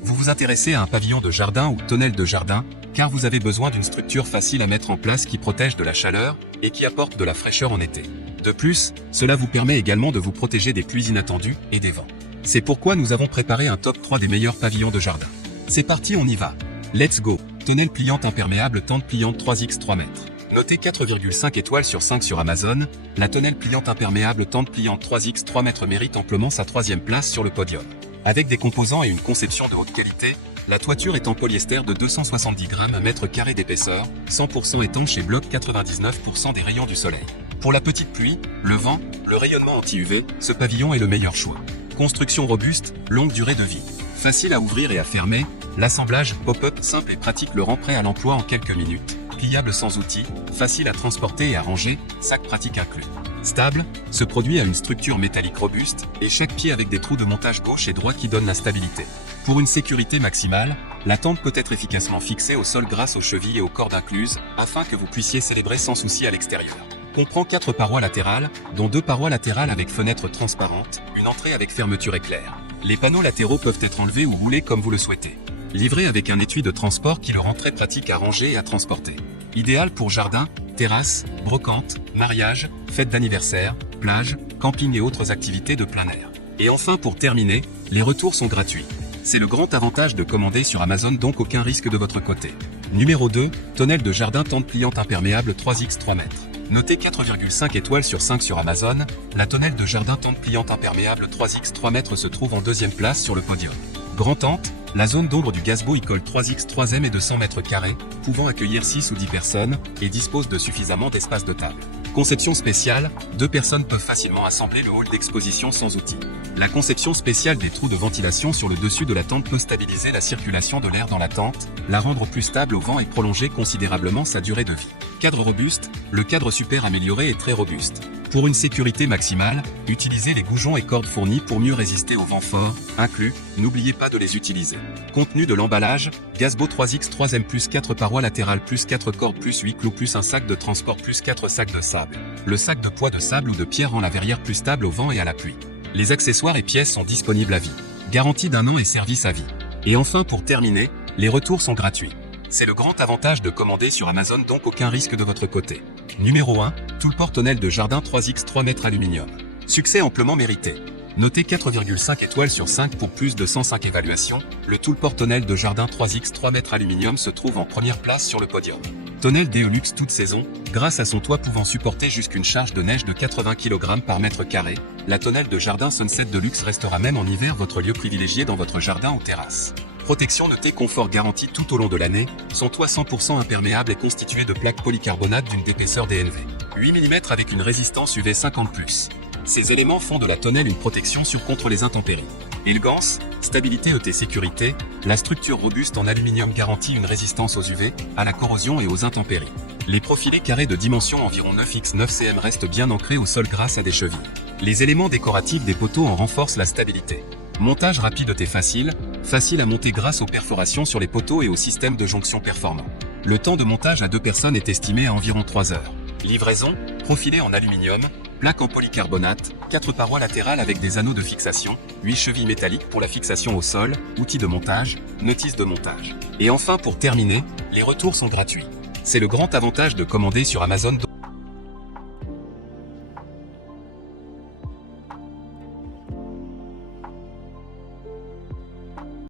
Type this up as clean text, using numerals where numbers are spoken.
Vous vous intéressez à un pavillon de jardin ou tonnelle de jardin, car vous avez besoin d'une structure facile à mettre en place qui protège de la chaleur et qui apporte de la fraîcheur en été. De plus, cela vous permet également de vous protéger des pluies inattendues et des vents. C'est pourquoi nous avons préparé un top 3 des meilleurs pavillons de jardin. C'est parti, on y va. Let's go. Tonnelle pliante imperméable tente pliante 3x 3 mètres. Notée 4,5 étoiles sur 5 sur Amazon, la tonnelle pliante imperméable tente pliante 3x 3 mètres mérite amplement sa 3e place sur le podium. Avec des composants et une conception de haute qualité, la toiture est en polyester de 270 grammes à mètre carré d'épaisseur, 100% étanche et bloque 99% des rayons du soleil. Pour la petite pluie, le vent, le rayonnement anti-UV, ce pavillon est le meilleur choix. Construction robuste, longue durée de vie. Facile à ouvrir et à fermer, l'assemblage pop-up simple et pratique le rend prêt à l'emploi en quelques minutes. Pliable sans outils, facile à transporter et à ranger, sac pratique inclus. Stable, ce produit a une structure métallique robuste et chaque pied avec des trous de montage gauche et droit qui donnent la stabilité. Pour une sécurité maximale, la tente peut être efficacement fixée au sol grâce aux chevilles et aux cordes incluses, afin que vous puissiez célébrer sans souci à l'extérieur. Comprend 4 parois latérales, dont 2 parois latérales avec fenêtres transparentes, une entrée avec fermeture éclair. Les panneaux latéraux peuvent être enlevés ou roulés comme vous le souhaitez. Livré avec un étui de transport qui le rend très pratique à ranger et à transporter. Idéal pour jardin, terrasse, brocante, mariage, fête d'anniversaire, plage, camping et autres activités de plein air. Et enfin pour terminer, les retours sont gratuits. C'est le grand avantage de commander sur Amazon, donc aucun risque de votre côté. Numéro 2, tonnelle de jardin tente pliante imperméable 3x 3 mètres. Notée 4,5 étoiles sur 5 sur Amazon, la tonnelle de jardin tente pliante imperméable 3x 3 mètres se trouve en 2e place sur le podium. Grand tente, la zone d'ombre du gazebo y colle 3x 3m est de 100 mètres carrés, pouvant accueillir 6 ou 10 personnes, et dispose de suffisamment d'espace de table. Conception spéciale, 2 personnes peuvent facilement assembler le hall d'exposition sans outils. La conception spéciale des trous de ventilation sur le dessus de la tente peut stabiliser la circulation de l'air dans la tente, la rendre plus stable au vent et prolonger considérablement sa durée de vie. Cadre robuste, le cadre super amélioré est très robuste. Pour une sécurité maximale, utilisez les goujons et cordes fournis pour mieux résister aux vents forts, inclus, n'oubliez pas de les utiliser. Contenu de l'emballage, gazebo 3x 3m plus 4 parois latérales plus 4 cordes plus 8 clous plus un sac de transport plus 4 sacs de sable. Le sac de poids de sable ou de pierre rend la verrière plus stable au vent et à la pluie. Les accessoires et pièces sont disponibles à vie. Garantie d'1 an et service à vie. Et enfin pour terminer, les retours sont gratuits. C'est le grand avantage de commander sur Amazon, donc aucun risque de votre côté. Numéro 1, Toolport tonnelle de jardin 3x 3 mètres aluminium. Succès amplement mérité. Noté 4,5 étoiles sur 5 pour plus de 105 évaluations, le Toolport tonnelle de jardin 3x 3 mètres aluminium se trouve en première place sur le podium. Tonnelle DeLuxe toute saison, grâce à son toit pouvant supporter jusqu'une charge de neige de 80 kg par mètre carré, la tonnelle de jardin Sunset Deluxe restera même en hiver votre lieu privilégié dans votre jardin ou terrasse. Protection notée confort garantie tout au long de l'année, son toit 100% imperméable est constitué de plaques polycarbonate d'une épaisseur DNV 8 mm avec une résistance UV 50+. Ces éléments font de la tonnelle une protection contre les intempéries. Élégance, stabilité et sécurité, la structure robuste en aluminium garantit une résistance aux UV, à la corrosion et aux intempéries. Les profilés carrés de dimension environ 9x 9 cm restent bien ancrés au sol grâce à des chevilles. Les éléments décoratifs des poteaux en renforcent la stabilité. Montage rapide et facile à monter grâce aux perforations sur les poteaux et au système de jonction performant. Le temps de montage à 2 personnes est estimé à environ 3 heures. Livraison, profilé en aluminium, plaque en polycarbonate, 4 parois latérales avec des anneaux de fixation, 8 chevilles métalliques pour la fixation au sol, outils de montage, notice de montage. Et enfin pour terminer, les retours sont gratuits. C'est le grand avantage de commander sur Amazon.